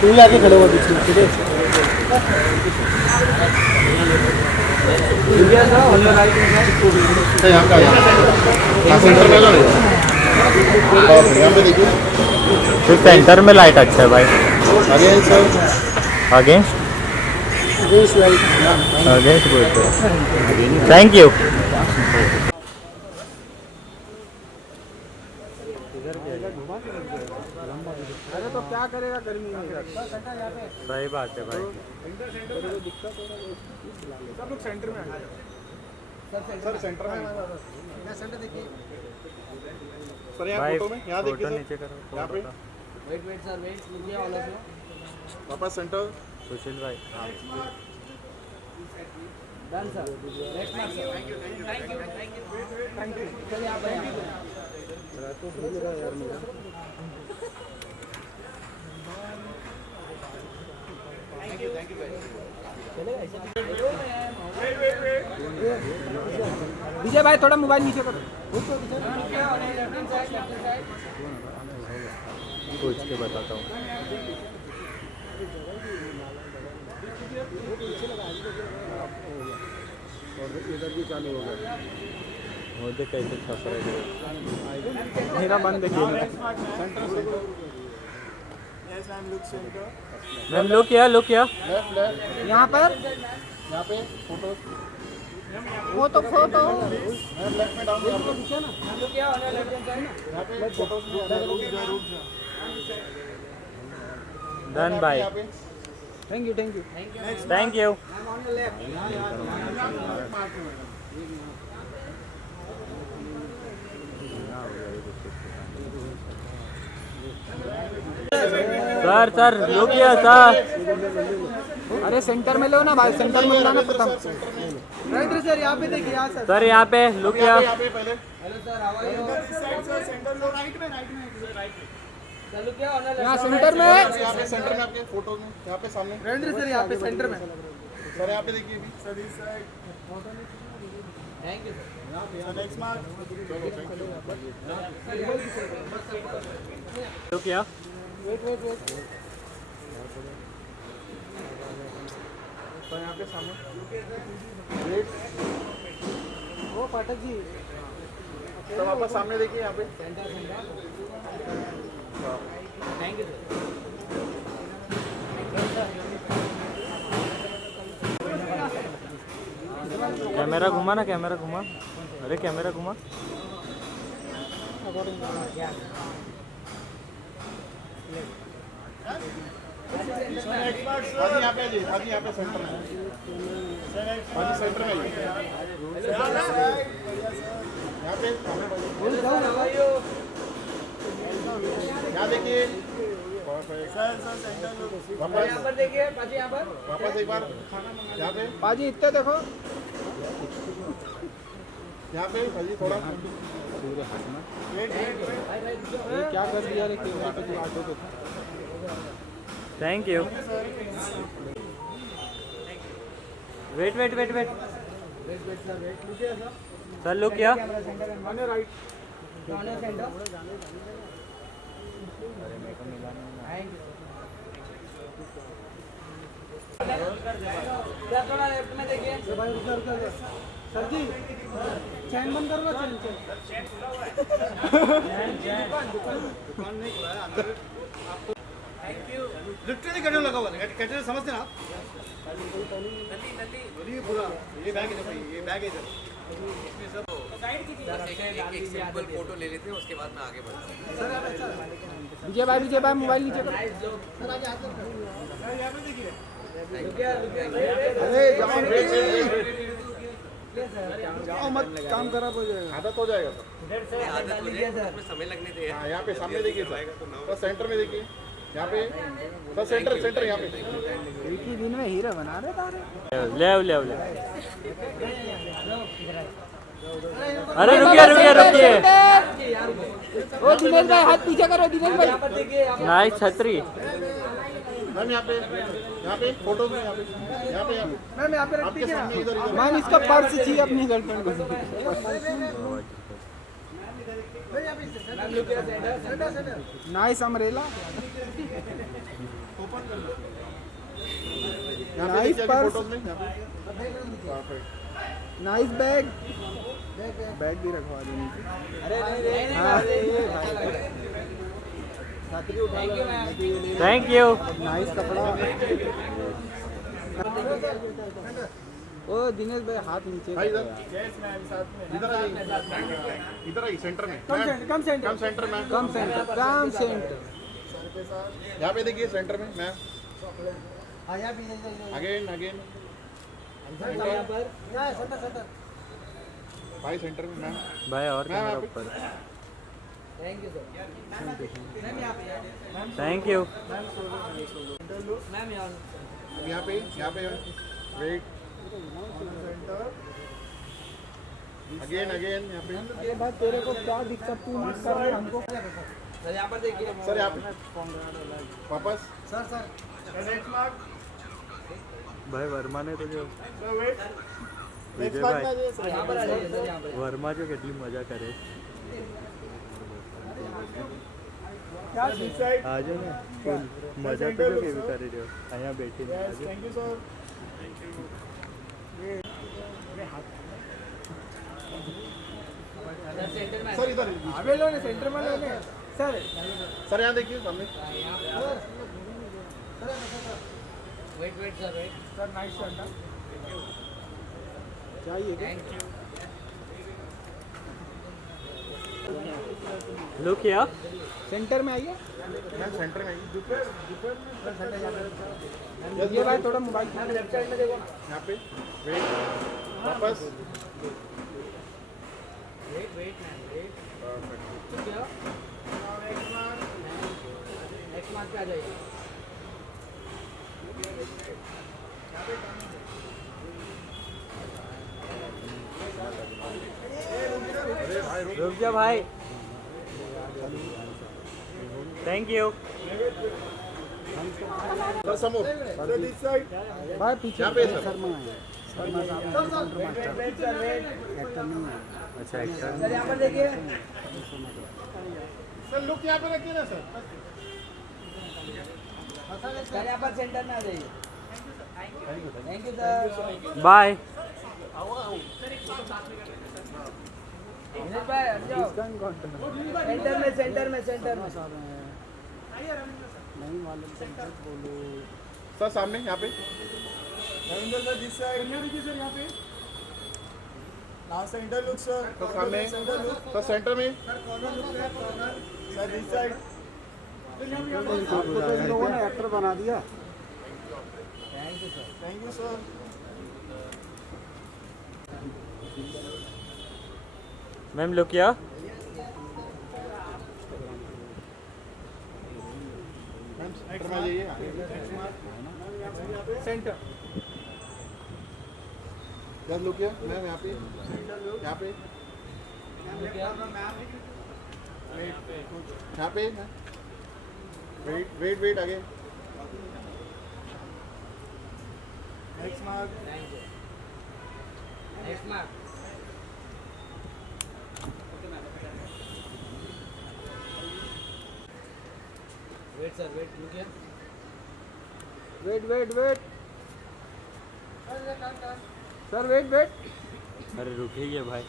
तू ही आके खड़े हुआ बीच में, ठीक है? सेंटर में लाइट अच्छा है भाई। Against thank you. अरे तो क्या करेगा गर्मी में? सही बात है भाई। सब लोग सेंटर में आ जाओ। सर सेंटर में सेंटर देखिए सर, यहाँ भाई फोटो में यहाँ देखिए फोटो सर, नीचे करो। यहाँ पे wait sir wait look all of you वापस सेंटर। सुशील भाई done sir next mark sir thank you चलिए आप तो भूल रहा यार मेरा। थैंक यू भाई। विजय भाई थोड़ा मोबाइल नीचे करो। पूछ के बताता हूँ। और इधर भी चालू हो गया। वो देख कैसे छप रहा है। मेरा मन देखिए। मैम लुक किया लेफ्ट लेफ्ट यहाँ पर यहाँ पे फोटो फोटो लेफ्ट में डाउन यहाँ पे लुक क्या होने लग जाए ना यहाँ पे फोटोज में रुक जा डन भाई। यहाँ पे thank you thank you. On the left sir sir look किया सर। अरे सेंटर में लो ना भाई, सेंटर में लाना पड़ता रविंद्र सर यहाँ पे देखिए यहाँ सर यहाँ पे लुक किया। यहाँ पे पहले hello sir how are you centre लो, राइट में चलो क्या होना यहाँ सेंटर में यहाँ पे सेंटर में आपके फोटो में यहाँ पे सामने रविंद्र सर यहाँ पे सेंटर में सर यहाँ पे देखिए अभी सर इस side. Thank you sir next mark. Look किया। वेट तो यहाँ पे सामने वेट वो पाठक जी तो वापस सामने देखिए यहाँ पे सेंटर थैंक यू कैमरा घुमा ना, कैमरा घुमा। अरे कैमरा घुमा। हाजी यहाँ पे जी, हाजी यहाँ पे सेंटर में, हाजी सेंटर में यहाँ पे यहाँ देखिए यहाँ पर देखिए पाजी यहाँ पर वापस एक बार यहाँ पे पाजी इतने देखो यहाँ पे हाजी थोड़ा क्या कर दिया रे कैमरे पे जो आगे तो thank you. Wait wait wait wait sir look किया। राइट थोड़ा लेफ्ट में देखिए सर जी चैन बंद करो ना चैन दुकान नहीं खुला है अंदर लिटरली कैटल लगा हुआ है कैटल समझते ना आप नली पूरा ये बैग है भाई ये बैग है इधर इसमें सब एक सिंपल फोटो ले लेते हैं उसके बाद मैं आगे बढ़ता हूँ। विजय भाई मोबाइल नीचे करो सर आगे हाथ रखो यहां पे देखिए अरे जाओ मत काम खराब हो जाएगा आदत हो जाएगा सर आदत हो जाए तो समय लगने दे। हाँ यहाँ पे सामने देखिए सर सेंटर में देखिए यहाँ पे सर सेंटर यहाँ पे एक ही दिन में हीरो बना रहे तारे ले ले ले। अरे रुकिए रुकिए रुकिए। ओ दिनेश भाई हाथ पीछे करो दिनेश भाई नाइस छतरी। मैम यहाँ पे फोटो में यहाँ पे मैम यहाँ पे आपके सामने इधर मैम इसका पर्स चाहिए अपनी गर्लफ्रेंड को nice umbrella nice purse, nice bag, bag भी रखवा देंगे। अरे नहीं हाँ। Thank you. नाइस कपड़ा। ओ दिनेश भाई हाथ नीचे भाई इधर इधर आइए, इधर आइए सेंटर में। कम सेंटर कम सेंटर में। कम सेंटर, कम सेंटर। यहाँ पे देखिए सेंटर में मैम। आया भी अगेन अगेन यहाँ पर सटर भाई सेंटर में मैम। भाई और मैम कैमरा आप- ऊपर। थैंक यू सर मैम यहाँ पे थैंक यू। मैम यहाँ यहाँ पे वेट अगेन अगेन यहाँ पे। ये बात तेरे को क्या दिक्कत, तू मत कर रहा हमको। सर यहाँ पर देखिए सर यहाँ पे वापस सर भाई वर्मा ने तो जो विजय यहाँ भाई पर आ जाइए सर यहाँ पर वर्मा जो કેટલી મજા કરે આજો ને ફૂલ મજા તો જો કેવી કરી રહ્યો અહીંયા બેઠીને આજો सर सेंटर में सर इधर अबे लो ने सेंटर में लो ने सर। सर यहाँ देखिए सामने। Wait sir wait sir nice shot. चाहिए क्या? Thank you look here centre में आइए। मैम सेंटर में आइए। ये भाई थोड़ा मोबाइल लेफ्ट साइड में देखो ना यहाँ पे वेट वापस वेट मैम वेट ठीक है नेक्स्ट मार्क पे आ जाइए रुक जा भाई थैंक यू सर समोर भाई पीछे यहाँ पे सर। शर्मा है। शर्मा साहब एक्टर नहीं है। अच्छा एक्टर सर यहाँ पर देखिए सर लुक यहाँ पे रखिए ना सर। सर यहाँ पर सेंटर में आ जाइए thank you sir bye Dinesh भाई हट जाओ सेंटर में नहीं मालूम सेंटर बोलो। सर सामने यहाँ पे रविंद्र सर जिस साइड देखिए सर यहाँ पे last centre look sir. Sir सामने सर सेंटर में सर दिस साइड आपको तो इन लोगों ने एक्टर बना दिया। Thank you sir ma'am look here ma'am centre में आ जाइए। सेंटर जब लुक मैम यहाँ पे यहाँ पे यहाँ पे वेट वेट आगे next mark wait sir wait look here wait sir wait अरे रुकिए भाई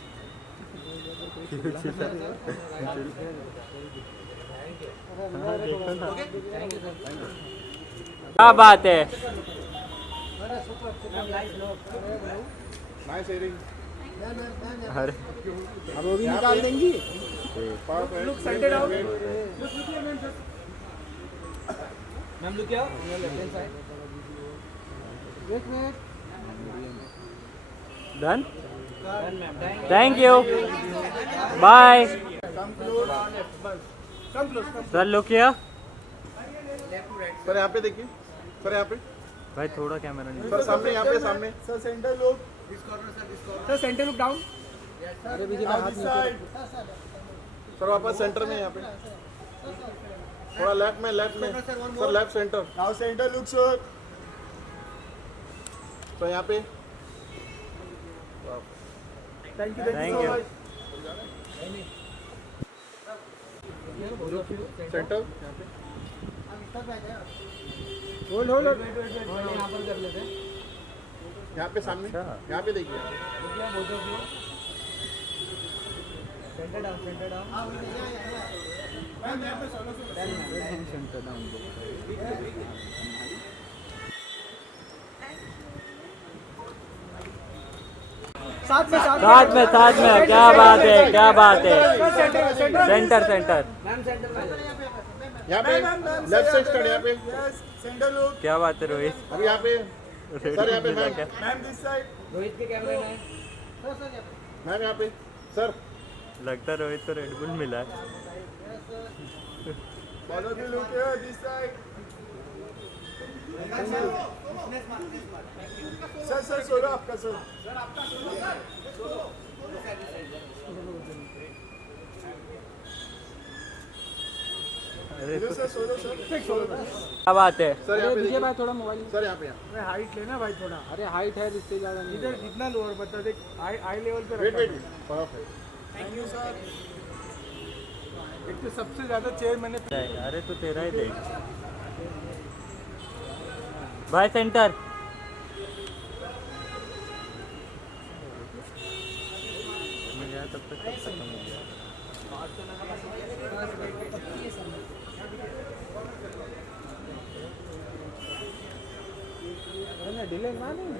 क्या बात है नाइस एयरिंग। अरे अब वो भी निकाल देंगी। Look centre out. Ma'am look here left hand side wait done done ma'am thank you bye sir look here sir यहाँ पे देखिए सर यहाँ पे भाई थोड़ा कैमरा नहीं सर सामने यहाँ पे सामने sir centre look. Sir centre look down. अरे बीच में हाथ नीचे। सर वापस सेंटर में यहाँ पे थोड़ा लेफ्ट में sir left centre now centre look sir. तो यहाँ पे thank you thank you centre यहाँ पे होल्ड होल्ड यहाँ पर कर लेते हैं यहाँ पे सामने, अच्छा। यहाँ पे देखिए। देखिए both of you centre down centre down साथ में साथ में क्या बात है, क्या बात है। सेंटर सेंटर मैम सेंटर में आ जाओ। यहाँ पे लेफ्ट साइड स्टार्ट, यहाँ पे सेंटर लुक क्या बात है रोहित। अभी यहाँ पे सर, यहाँ पे ma'am, ma'am this side Rohit के कैमरे में मैम यहाँ पे सर। लगता है रोहित को रेडबुल मिला है। Follow the look here this side sir solo आपका सर अरे इधर सर सोलो सर क्या बात है। सर यहाँ पे देखिए भाई थोड़ा मोबाइल सर, यहाँ पे यहाँ। अरे हाइट लेना भाई थोड़ा अरे हाइट है इससे ज़्यादा नहीं इधर कितना लोअर बता देख आई लेवल पे वेट रखा wait perfect. Thank you sir. एक तो सबसे ज्यादा चेयर मैंने अरे तू तेरा ही देख भाई। सेंटर मैं गया तब तक खत्म हो गया। डिले ना नहीं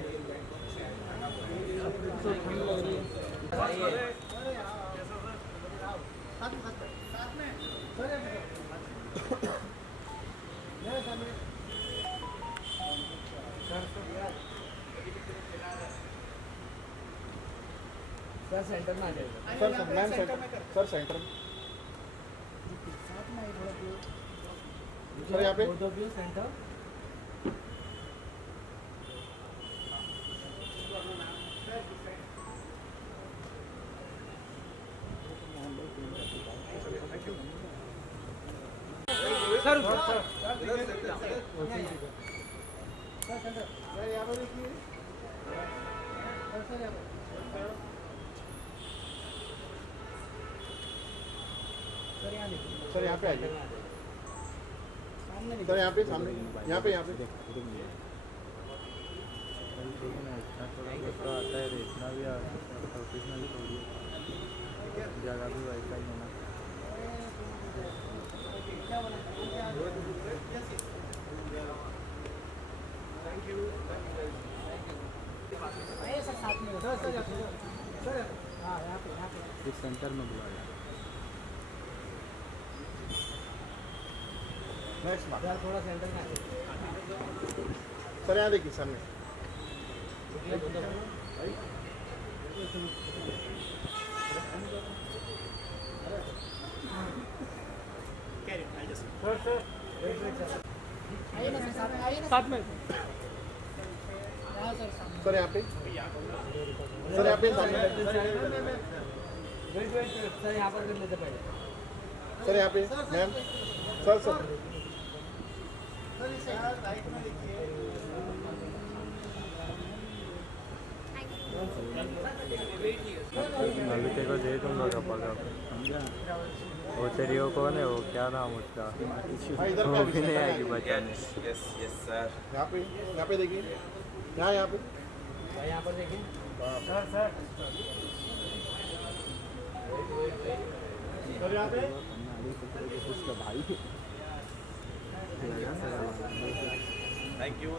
सर सेंटर में आ जाएगा sir ma'am centre, sir centre sir यहाँ पे both of you centre sir sir यहाँ पे आइए सर, यहाँ पे सामने, यहाँ पे इतना थोड़ा बहुत तो आता है रे, इतना भी ऑफिस में भी थोड़ी जगह भी वैसा ही होना। इस सेंटर में बुला रहा थोड़ा सेंटर में आ जाइए सर, यहाँ देखिए सामने। साथ में सर यहाँ पे, सर यहाँ पे सामने, सर यहाँ पर कर लेते पहले सर यहाँ पे मैम, सर सर अभी तेरे को दे दूंगा कपा का, समझा। वो तेरी वो कौन है, वो क्या नाम उसका, हाँ, इधर वो पे भी नहीं आएगी बचाने। Yes yes sir. यहाँ पे देखिए, यहाँ पे भाई यहाँ पर देखिए सर यहाँ पे उसका भाई thank you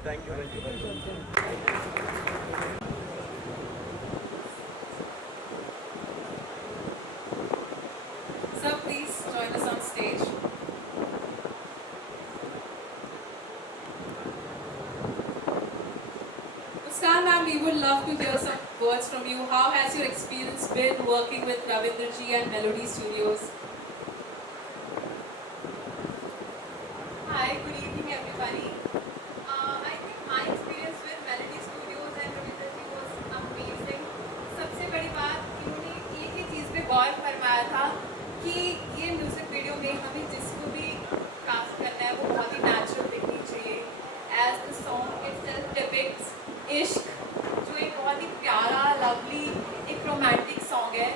Sir, please join us on stage. Muskan ma'am, we would love to hear some words from you. How has your experience been working with Ravindra ji and Melody Studios? Hi, good evening everybody. I think my experience with Melody Studios and Ravindra ji was amazing. सबसे बड़ी बात इन्होंने एक ही चीज़ पे गौर फरमाया था कि ये म्यूज़िक वीडियो में हमें जिसको भी कास्ट करना है वो बहुत ही नेचुरल दिखनी चाहिए. As the song itself depicts इश्क, जो एक बहुत ही प्यारा लवली एक रोमांटिक सॉन्ग है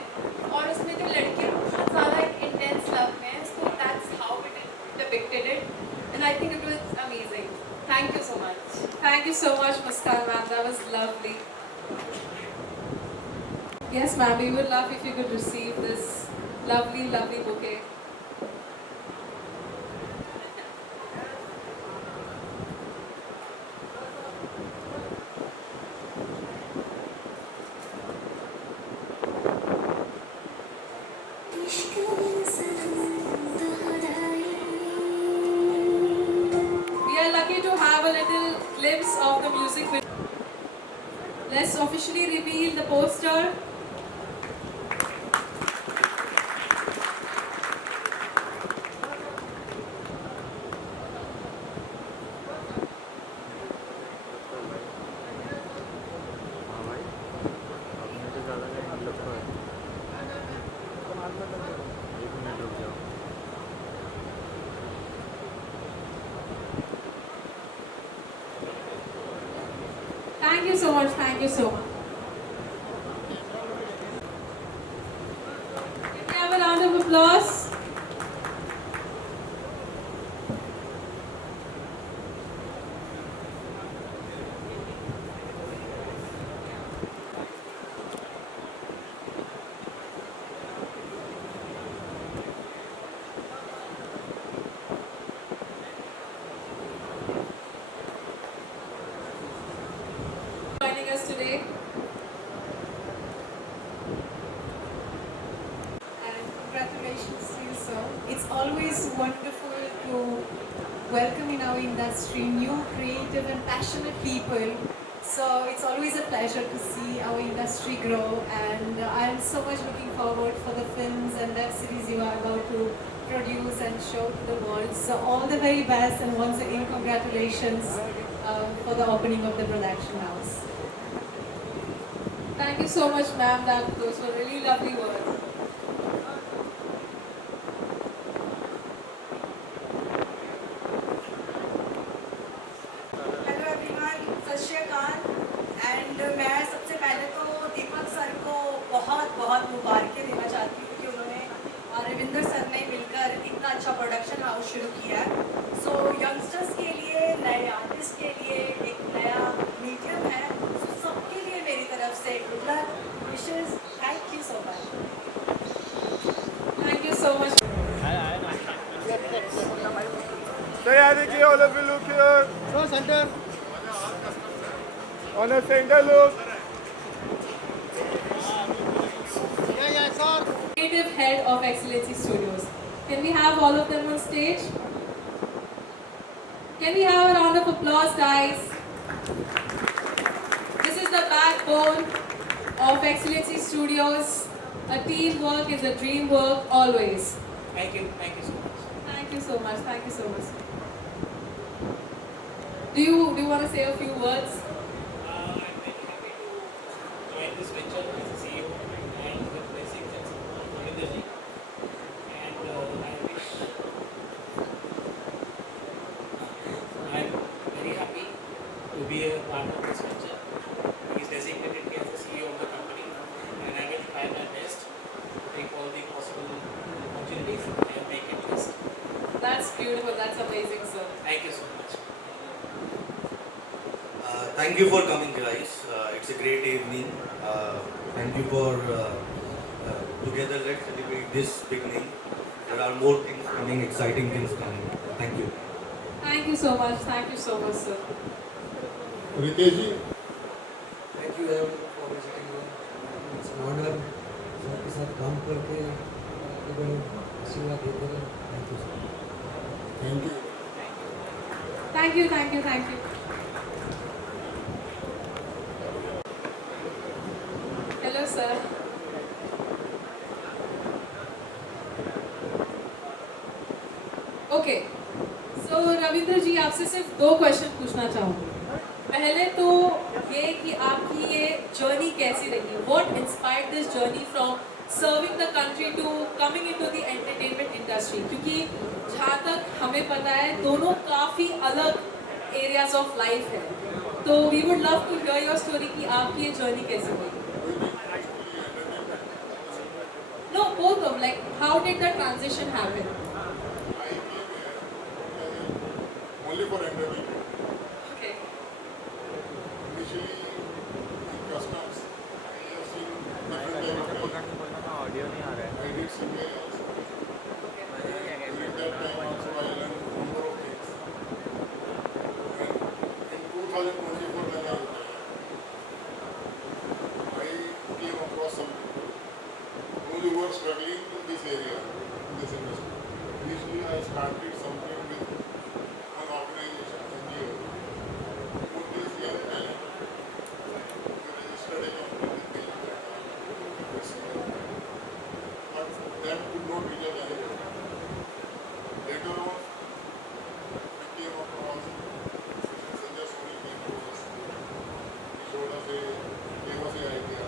और उसमें जो लड़कियाँ बहुत ज़्यादा एक much. Thank you so much, Muskan ma'am. That was lovely. Yes, ma'am. We would love if you could receive this lovely, lovely bouquet. We are lucky to have a little glimpse of the music video. Let's officially reveal the poster. हाँ भाई अपने से ज़्यादा का मतलब तो है 1 मिनट रुक जाओ Thank you so much. Thank you so much. Can we have a round of applause? Joining us today. And congratulations to you, sir. It's always wonderful to welcome in our industry new creative and passionate people. So it's always a pleasure to see our industry grow, and I am so much looking forward for the films and web series you are about to produce and show to the world. So all the very best, and once again congratulations for the opening of the production house. Thank you so much, ma'am. Those were really lovely words. Hello everyone, सत श्री अकाल। एंड मैं सबसे पहले तो दीपक सर को बहुत बहुत मुबारकें देना चाहती हूँ कि उन्होंने और रविंदर सर ने मिलकर इतना अच्छा प्रोडक्शन हाउस शुरू किया है। सो यंगस्टर्स के लिए, नए आर्टिस्ट के लिए एक नया मीडियम है। सो सबके लिए मेरी तरफ से good luck, wishes. Thank you so much. Thank you so much. तैयारी की all of you look here. So center. On a center look. Yeah, sir. Creative head of Excellency Studios. Can we have all of them on stage? Can we have a round of applause, guys? This is the backbone of Excellency Studios. A teamwork is a dream work always. Thank you so much. Thank you so much. Thank you so much. Do you want to say a few words? I'm very happy to join this venture as a CEO and with blessings and support of Ravinder ji. And I wish I'm very happy to be a part of this venture. He is designated me as the CEO of the company, and I will try my best to take all the possible opportunities and make it best. That's beautiful. That's amazing, sir. Thank you so much. Thank you for coming, guys. It's a great evening. Thank you for together. Let's celebrate this beginning. There are more things coming, exciting things coming. Thank you. Thank you so much. Thank you so much, sir. Ritesh ji. Thank you everyone for visiting me. It's an honor सबके साथ काम करके आशीर्वाद देते रहे। Thank you, sir. Thank you. Thank you. Thank you. Hello, sir. Okay. So, Ravindra जी आपसे सिर्फ 2 क्वेश्चन पूछना चाहूँगी। पहले तो ये कि आपकी ये जर्नी कैसी रही? What inspired this journey from serving the country to coming into the entertainment industry? क्योंकि जहाँ तक हमें पता है दोनों काफ़ी अलग areas of life है। तो we would love to hear your story कि आपकी ये journey कैसी हुई? No, both of them. Like, how did the transition happen? Only for entertainment. Okay. 2024 मैंने I came across some people who were struggling in this area, in this industry. Initially, I started something with an organization, NGO, who is young talent. We registered a company with me. But that could not reach a challenge. Later on, we came across Sanjay Soni came to us. He showed us gave us an idea.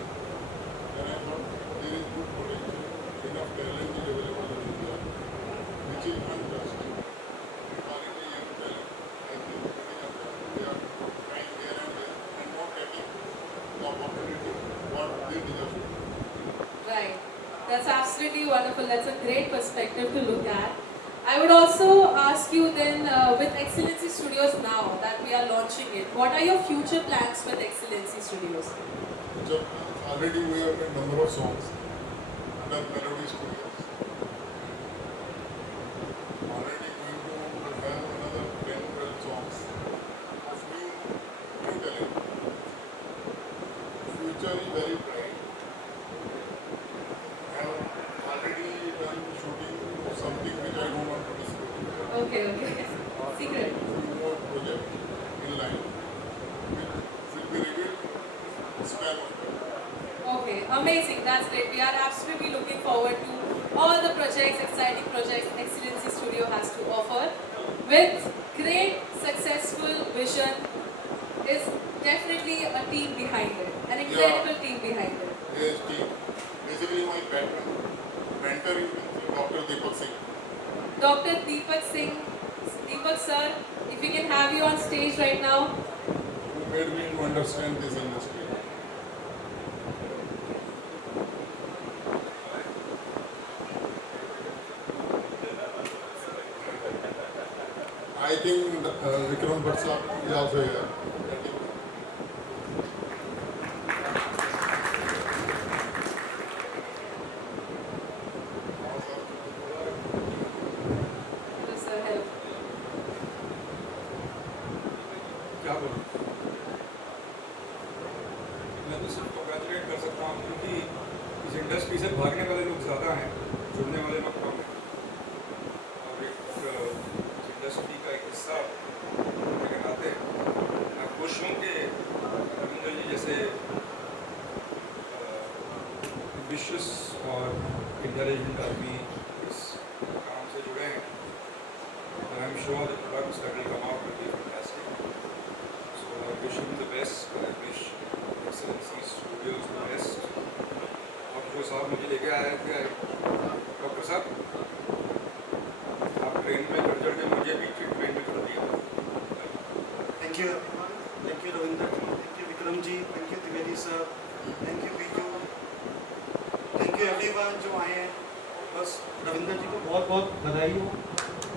Then I thought there is good potential, enough talent is available in India, which is untouched. Quality young talent, I think very young talent. We are trying here and there and not getting the opportunity what they deserve. Right. That's absolutely wonderful. That's a great perspective to look at. I would also ask you then, with Excellency Studios now that we are launching it, what are your future plans with Excellency Studios? So, already we have a number of songs under Melody Studios. Already going to have another 10 12 songs of new talent. Future is very bright. I have already done shooting of something which I don't want to disclose. Okay. Secret. Few more projects in line which will be revealed in span of time. Okay, amazing. That's great. We are absolutely looking forward to all the projects, exciting projects Excellency Studio has to offer. With great, successful vision is definitely a team behind it, an incredible team behind it. Yes, team. Basically, my mentor is Dr. Deepak Singh. Dr. Deepak Singh, Deepak sir, if we can have you on stage right now. Who made me to understand this industry. I think Vikram Bhatt sir is also here. Yes, sir, help. क्या बोलूं? मैं तो सिर्फ कॉन्ग्रेचुलेट कर सकता हूँ क्योंकि इस इंडस्ट्री से भागने वाले लोग ज़्यादा हैं, जुड़ने वाले लोग कम हैं। और एक इस इंडस्ट्री का एक हिस्सा होने के नाते मैं खुश हूँ कि रविंद्र जी जैसे विश्वस और इंटेलिजेंट आदमी इस काम से जुड़े हैं। और I am sure the products that will come out will be fantastic. So I wish him the best. I wish Excellency Studios the best. और जो साहब मुझे लेके आए थे डॉक्टर साहब, आप ट्रेन में चढ़ के मुझे भी ट्रेन में चढ़ दिया। Thank you Ravinder ji, thank you Vikram ji, thank you Trivedi sir, thank you Biju, thank you everyone जो आए हैं। बस रविंदर जी को बहुत बहुत बधाई हो।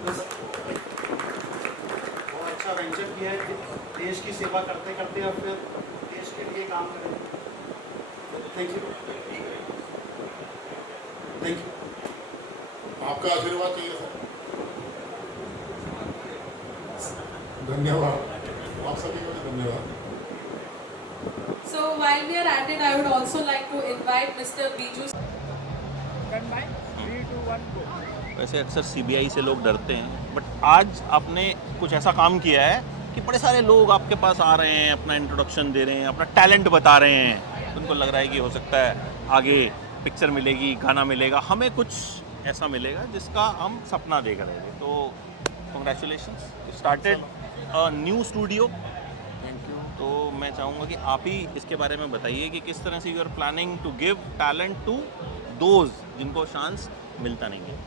बस बहुत अच्छा वेंचर किया है कि देश की सेवा करते करते अब फिर देश के लिए काम करें। Thank you. आपका आशीर्वाद चाहिए सर। धन्यवाद। आप सभी को भी धन्यवाद। So while we are at it, I would also like to invite Mr. Biju. वैसे अक्सर सीबीआई से लोग डरते हैं, बट आज आपने कुछ ऐसा काम किया है कि बड़े सारे लोग आपके पास आ रहे हैं, अपना इंट्रोडक्शन दे रहे हैं, अपना टैलेंट बता रहे हैं। उनको लग रहा है कि हो सकता है आगे पिक्चर मिलेगी, गाना मिलेगा, हमें कुछ ऐसा मिलेगा जिसका हम सपना देख रहे थे। तो congratulations, started a new studio. Thank you. तो मैं चाहूँगा कि आप ही इसके बारे में बताइए कि किस तरह से you are planning to give talent to those जिनको चांस मिलता नहीं है।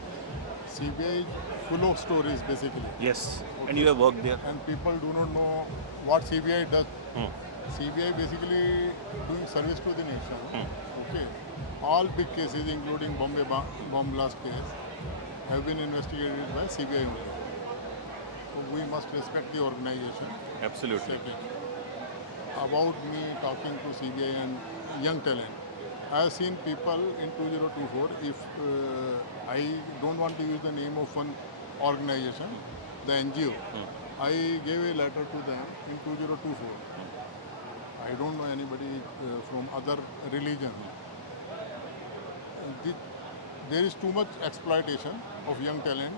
CBI full of stories basically. Yes, and you have worked there. And people do not know what CBI does. CBI basically doing service to the nation. Okay. All big cases, including Bombay bomb blast case, have been investigated by CBI. So we must respect the organization. Absolutely. Second, about me talking to CBI and young talent, I have seen people in 2024. If I don't want to use the name of one organization, the NGO, I gave a letter to them in 2024. I don't know anybody from other religion. There is too much exploitation of young talent,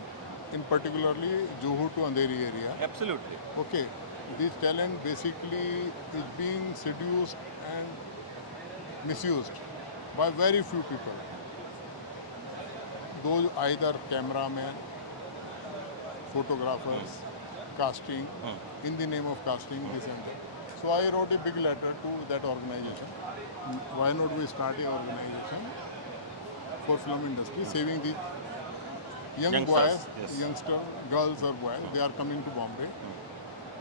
in particularly Juhu to Andheri area. Absolutely. Okay, this talent basically is being seduced and misused by very few people. Those either cameramen, photographers, casting, in the name of casting, this and that. So I wrote a big letter to that organization. Why not we start an organization for film industry, saving the young Youngsters, boys, yes. youngster girls or boys. They are coming to Bombay,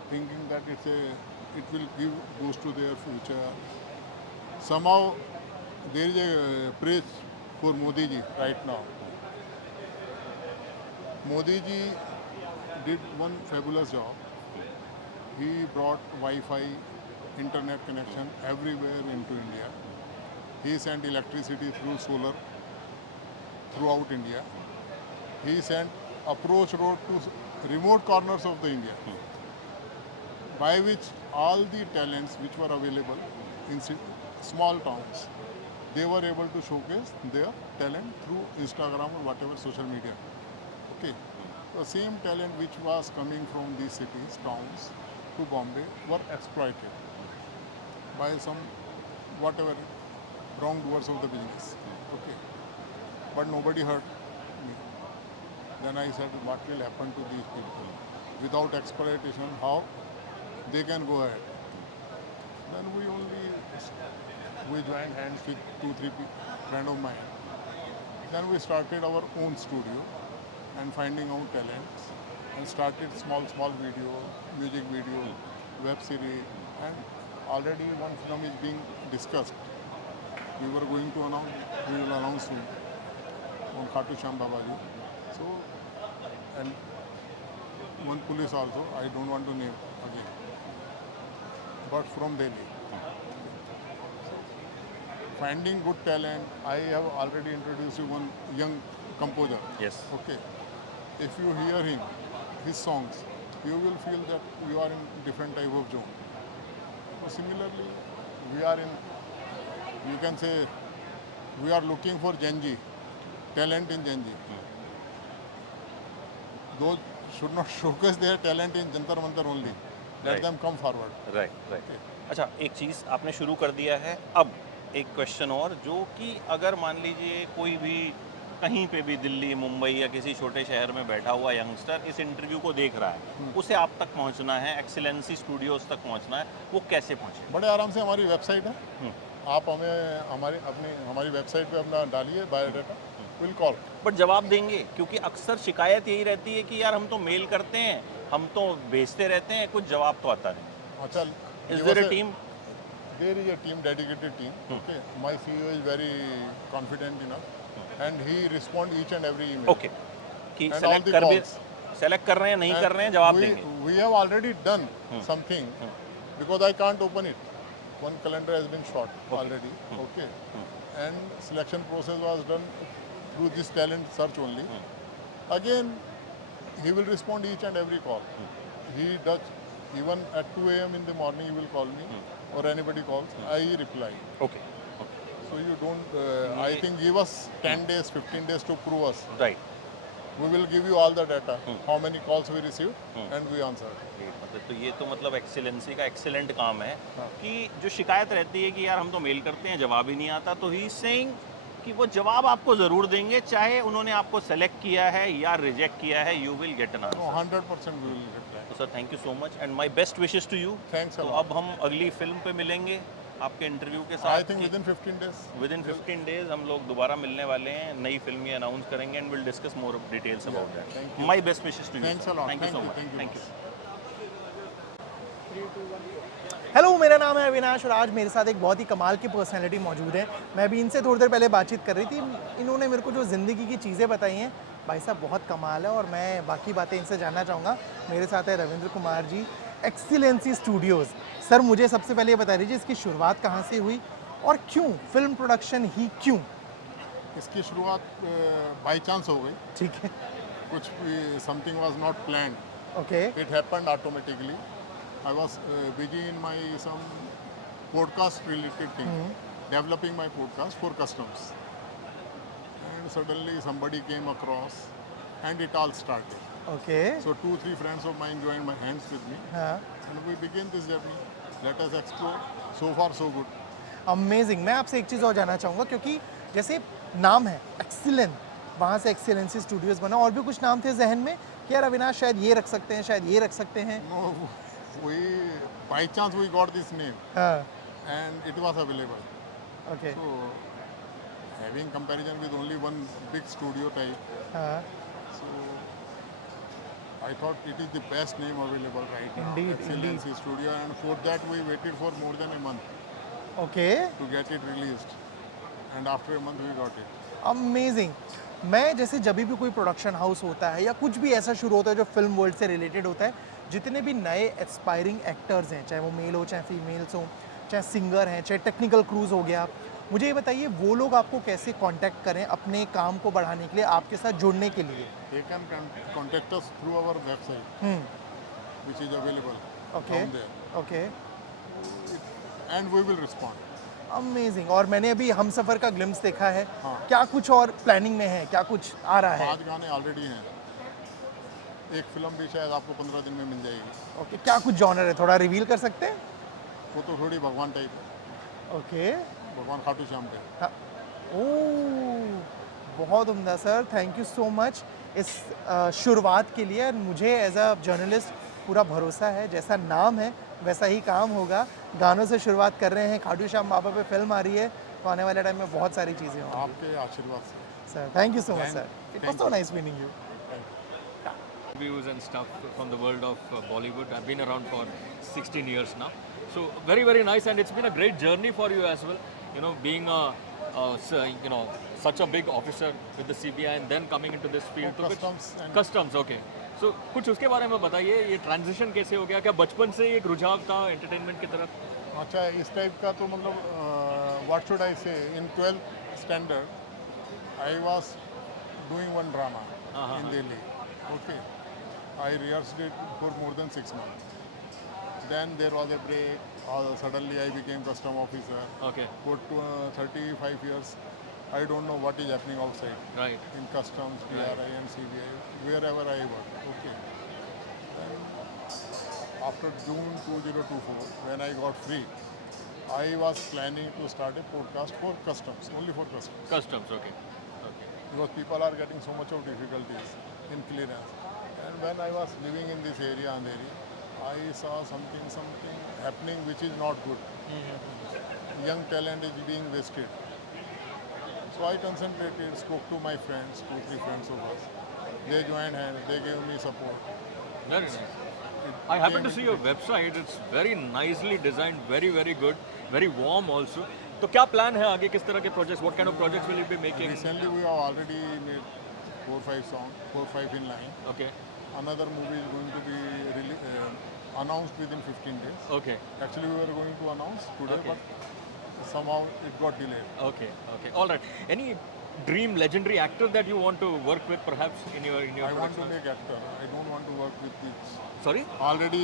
thinking that it will give boost to their future. Somehow there is a praise for Modi ji right now. Modi ji did one fabulous job. He brought Wi-Fi, internet connection everywhere into India. He sent electricity through solar throughout India. He sent approach road to remote corners of the India, by which all the talents which were available in small towns, they were able to showcase their talent through Instagram or whatever social media. Okay, the same talent which was coming from these cities, towns to Bombay were exploited by some whatever wrongdoers of the business. Okay, but nobody heard me. Then I said, what will happen to these people without exploitation? How they can go ahead? Then we joined hands with 2-3 friends of mine. Then we started our own studio and finding out talents, and started small video, music video, web series, and already one film is being discussed. We were going to announce, we will announce soon on Khatu Shyam Babaji. So, and one police also, I don't want to name again, but from Delhi. So, finding good talent, I have already introduced you one young composer. Yes. Okay. If you hear him, his songs, you will feel that you are in different type of zone. So similarly, we are in, you can say, we are looking for Gen Z, talent in Gen Z. Those should not showcase their talent in Jantar Mantar only. Let Right. them come forward. Right. अच्छा, एक चीज़ आपने शुरू कर दिया है. अब एक क्वेश्चन और, जो कि अगर मान लीजिए कोई भी कहीं पे भी दिल्ली, मुंबई या किसी छोटे शहर में बैठा हुआ यंगस्टर इस इंटरव्यू को देख रहा है, उसे आप तक पहुंचना है, एक्सीलेंसी स्टूडियोज तक पहुंचना है, वो कैसे पहुंचे? बड़े आराम से हमारी वेबसाइट है. आप हमें हमारी वेबसाइट पे अपना डालिए बायोडाटा, विल कॉल. बट जवाब देंगे? क्योंकि अक्सर शिकायत यही रहती है कि यार हम तो मेल करते हैं, हम तो भेजते रहते हैं, कुछ जवाब तो आता नहीं. अच्छा, is there a team? There is a team, dedicated team. Okay, my CEO is very confident enough, and he respond each and every email. Okay, कि And all सेलेक्ट the कर भी, calls. सेलेक्ट कर रहे हैं, नहीं And कर रहे हैं, जवाब we, देंगे. We have already done something because I can't open it. One calendar has been shot already. Okay, and selection process was done through this talent search only. Again, he will respond each and every call. He does. Even at 2 a.m. in the morning, he will call me, or anybody calls, I reply. Okay. So you don't, I think, give us 10 days, 15 days to prove us. Right. We will give you all the data, how many calls we received, and we answered. मतलब तो ये तो मतलब एक्सीलेंसी का एक्सीलेंट काम है कि जो शिकायत रहती है कि यार हम तो मेल करते हैं, जवाब ही नहीं आता, तो ही सेइंग कि वो जवाब आपको ज़रूर देंगे, चाहे उन्होंने आपको सेलेक्ट किया है या रिजेक्ट किया है, you will get an No, answer. 100% we will reply. तो sir thank you so much and my best wishes to you. Thanks a तो lot. अब हम अगली फिल्म पे मिलेंगे आपके इंटरव्यू के I साथ. think within 15 days. With in 15 डेज हम लोग दोबारा मिलने वाले हैं, नई फिल्म ये अनाउंस करेंगे and will discuss more details about that. thank you. My best wishes to you. Thanks a lot. Thank you so Thank you, much. thank you, thank you. Hello, मेरा नाम है अविनाश और आज मेरे साथ एक बहुत ही कमाल की पर्सनैलिटी मौजूद है. मैं भी इनसे थोड़ी देर पहले बातचीत कर रही थी. इन्होंने मेरे को जो ज़िंदगी की चीज़ें बताई हैं, भाई साहब बहुत कमाल है, और मैं बाकी बातें इनसे जानना चाहूँगा. मेरे साथ है रविंद्र कुमार जी, एक्सीलेंसी स्टूडियोज़. सर मुझे सबसे पहले ये बता दीजिए इसकी शुरुआत कहाँ से हुई और क्यों फिल्म प्रोडक्शन ही क्यों? इसकी शुरुआत बाई चांस हो गई. ठीक है. कुछ something was not planned. Okay. It happened automatically. I was busy in my some podcast related thing, developing my podcast for customs. And suddenly somebody came across and it all started. Okay. So 2-3 friends of mine joined my hands with me हाँ. and we began this journey. Let us explore. So far so good. Amazing. मैं आपसे एक चीज़ और जानना चाहूँगा, क्योंकि जैसे नाम है एक्सीलेंट, वहाँ से एक्सीलेंसी स्टूडियोज़ बना, और भी कुछ नाम थे जहन में कि यार अविनाश शायद ये रख सकते हैं, शायद ये रख सकते हैं? No, we by chance we got this name हाँ. and it was available. Okay. So having comparison with only one big studio type, हाँ. so I thought it is the best name available right now. Indeed, Excellency Studio, and for that we waited for more than a month Okay. to get it released, and after a month we got it. Amazing. मैं जैसे जब भी कोई production house होता है या कुछ भी ऐसा शुरू होता है जो फिल्म वर्ल्ड से रिलेटेड होता है, जितने भी नए एस्पायरिंग एक्टर्स हैं, चाहे वो मेल हो चाहे फीमेल्स हो, चाहे सिंगर हैं, चाहे टेक्निकल क्रूज हो गया, मुझे ये बताइए वो लोग आपको कैसे कांटेक्ट करें अपने काम को बढ़ाने के लिए, आपके साथ जुड़ने के लिए? They can contact us through our website, which is available Okay. down there, okay, and we will respond. Amazing. और मैंने अभी हम सफ़र का ग्लिम्स देखा है, हाँ। क्या कुछ और प्लानिंग में है, क्या कुछ आ रहा है? 5 गाने ऑलरेडी हैं, एक फिल्म भी शायद आपको 15 दिन में मिल जाएगी। ओके, क्या कुछ जॉनर है, थोड़ा रिवील कर सकते हैं? वो तो थोड़ी भगवान टाइप है, ओके। भगवान खाटू श्याम टाइप। हाँ। ओह, बहुत उम्दा sir, thank you so much इस शुरुआत के लिए। मुझे एज अ जर्नलिस्ट पूरा भरोसा है, जैसा नाम है वैसा ही काम होगा। गानों से शुरुआत कर रहे हैं, खाटू श्याम बाबा पे फिल्म आ रही है, तो आने वाले टाइम में बहुत सारी चीज़ें होंगी। आपके आशीर्वाद से sir thank you so much sir, it was so nice meeting you. Views and stuff from the world of Bollywood. I've been around for 16 years now, so very nice, and it's been a great journey for you as well. You know, being such a big officer with the CBI and then coming into this field. Oh, customs and- customs, okay. So कुछ उसके बारे में बताइए, ये ट्रांजिशन कैसे हो गया? क्या बचपन से एक रुझाव था एंटरटेनमेंट की तरफ? अच्छा, इस टाइप का तो मतलब व्हाट शुड आई से, इन 12th standard I was doing one drama in Delhi. Okay, I rehearsed it for more than 6 months. Then there was a break. Suddenly I became custom officer. Okay. For 35 years, I don't know what is happening outside. Right. In customs, DRI and CBI, wherever I work. Okay. Then after June 2024, when I got free, I was planning to start a podcast for customs, only for customs. Customs, okay. Okay. Because people are getting so much of difficulties in clearance. And when I was living in this area, Andheri, I saw something happening which is not good. Young talent is being wasted. So I concentrated, spoke to my friends, 2-3 friends of us. They joined hands, they gave me support. Very nice. It I happen to became see your website. It's very nicely designed, very good, very warm also. तो क्या प्लान है आगे, किस तरह के projects, what kind of projects will you be making? Recently we have already made 4-5 songs, 4-5 in line. Okay. Another movie is going to be announced within 15 days. Okay. Actually, we were going to announce today, Okay. but somehow it got delayed. Okay. Okay. All right. Any dream legendary actor that you want to work with, perhaps in your I want to production? make actor. I don't want to work with kids. Sorry. Already,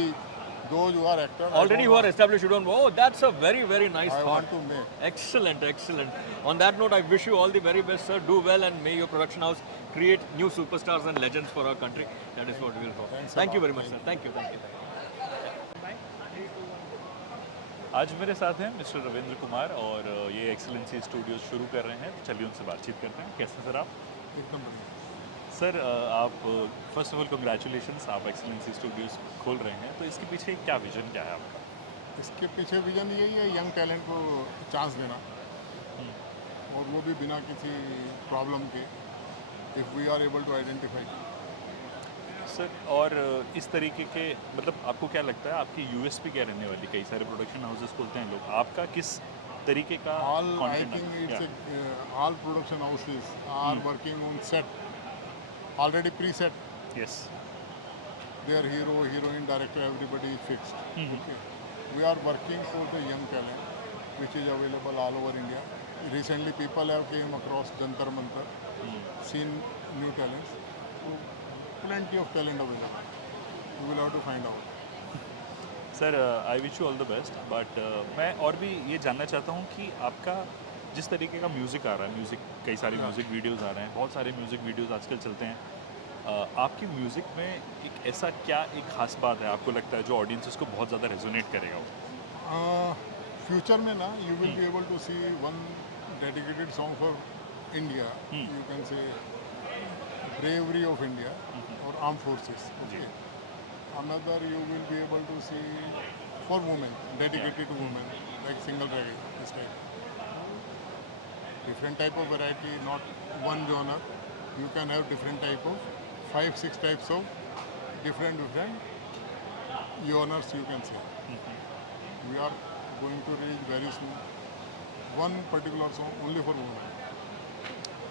those who are actor. I Already don't you are want- established. You don't. Oh, that's a very nice I thought. want to make. Excellent, excellent. On that note, I wish you all the very best, sir. Do well, and may your production house create new superstars and legends for our country. That is what we will hope. Thanks a Thank you lot. very much, sir. Thank you. Thank you. आज मेरे साथ हैं मिस्टर रविंद्र कुमार और ये excellency studios शुरू कर रहे हैं, तो चलिए उनसे बातचीत करते हैं। कैसे सर आप? एकदम बढ़िया। सर आप फर्स्ट ऑफ ऑल कंग्रेचुलेशंस, आप एक्सीलेंसी स्टूडियोज खोल रहे हैं, तो इसके पीछे क्या विजन क्या है आपका? इसके पीछे विजन यही है, यंग टैलेंट को चांस देना, और वो भी बिना किसी प्रॉब्लम के, if we are able to identify. Sir और इस तरीके के मतलब आपको क्या लगता है आपकी यूएसपी क्या रहने वाली? कई सारे प्रोडक्शन हाउसेस खोलते हैं लोग, आपका किस तरीके का All I content think है? it's all production houses are working on set, already pre-set. Yes. Their hero, heroine, director, everybody is fixed. Okay. We are working for the young talent, which is available all over India. Recently, people have came across Jantar Mantar, seen new talents. So, plenty of talent available. You will have to find out. Sir I wish you all the best, but मैं और भी ये जानना चाहता हूँ कि आपका जिस तरीके का म्यूज़िक आ रहा है, म्यूज़िक कई सारे म्यूज़िक वीडियोस आ रहे हैं, बहुत सारे म्यूज़िक वीडियोस आजकल चलते हैं, आपकी म्यूज़िक में एक ऐसा क्या एक ख़ास बात है आपको लगता है जो ऑडियंसेस को बहुत ज़्यादा रेजोनेट करेगा वो? फ्यूचर में ना you will be able to see one dedicated song for India, you can say bravery of India or armed forces. Okay. Another you will be able to see for women, dedicated to women, like single reggae, this type. Different type of variety, not one genre. You can have different type of 5-6 types of different genres you can say. We are going to release very soon one particular song only for women.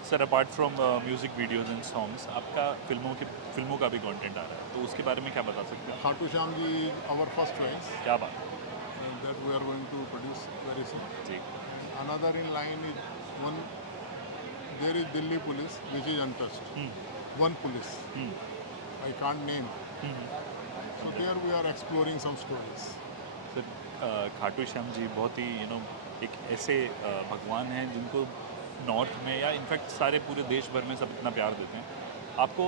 Sir apart from music videos and songs आपका फिल्मों का भी कंटेंट आ रहा है, तो उसके बारे में क्या बता सकते हैं? खाटू श्याम जी our first choice. क्या बात? That we are going to produce very soon. जी. Another in line is one. There is Delhi Police, which is untouched. One police. I can't name. So there we are exploring some stories. Sir Khatu Shyam ji बहुत ही एक ऐसे भगवान हैं जिनको नॉर्थ में या इनफैक्ट सारे पूरे देश भर में सब इतना प्यार देते हैं। आपको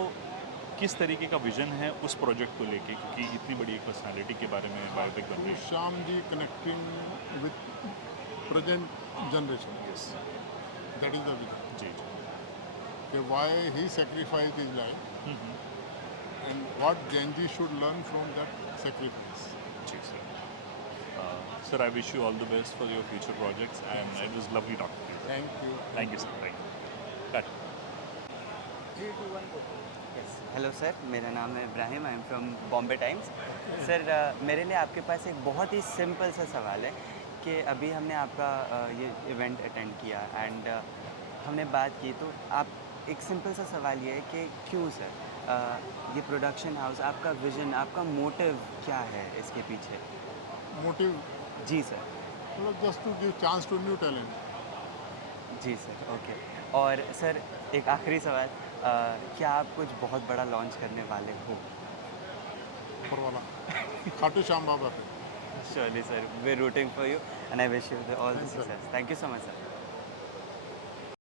किस तरीके का विजन है उस प्रोजेक्ट को लेके, क्योंकि इतनी बड़ी एक पर्सनालिटी के बारे में बायोपिक बन रही है? Shyam ji connecting with present generation, yes, that is the vision. जी कि why he sacrificed his life and what Gen Z should learn from that sacrifice. जी sir. Sir I wish you all the best for your future projects and it was lovely talking to you. Thank you sir, thank you. Cut. 3, 2, 1 yes, hello sir, मेरा नाम है Ibrahim, I am from Bombay times. Sir मेरे लिए आपके पास एक बहुत ही सिंपल सा सवाल है कि अभी हमने आपका ये इवेंट अटेंड किया एंड हमने बात की, तो आप एक सिंपल सा सवाल ये है कि क्यों सर ये प्रोडक्शन हाउस, आपका विज़न, आपका मोटिव क्या है इसके पीछे? मोटिव? जी sir. Just to give chance to new talent. जी सर, ओके. और सर एक आखिरी सवाल, क्या आप कुछ बहुत बड़ा लॉन्च करने वाले हो? ऊपर वाला खाटू श्याम बाबा पे. Surely sir, we're rooting for you and I wish you all the success. Thank you so much sir.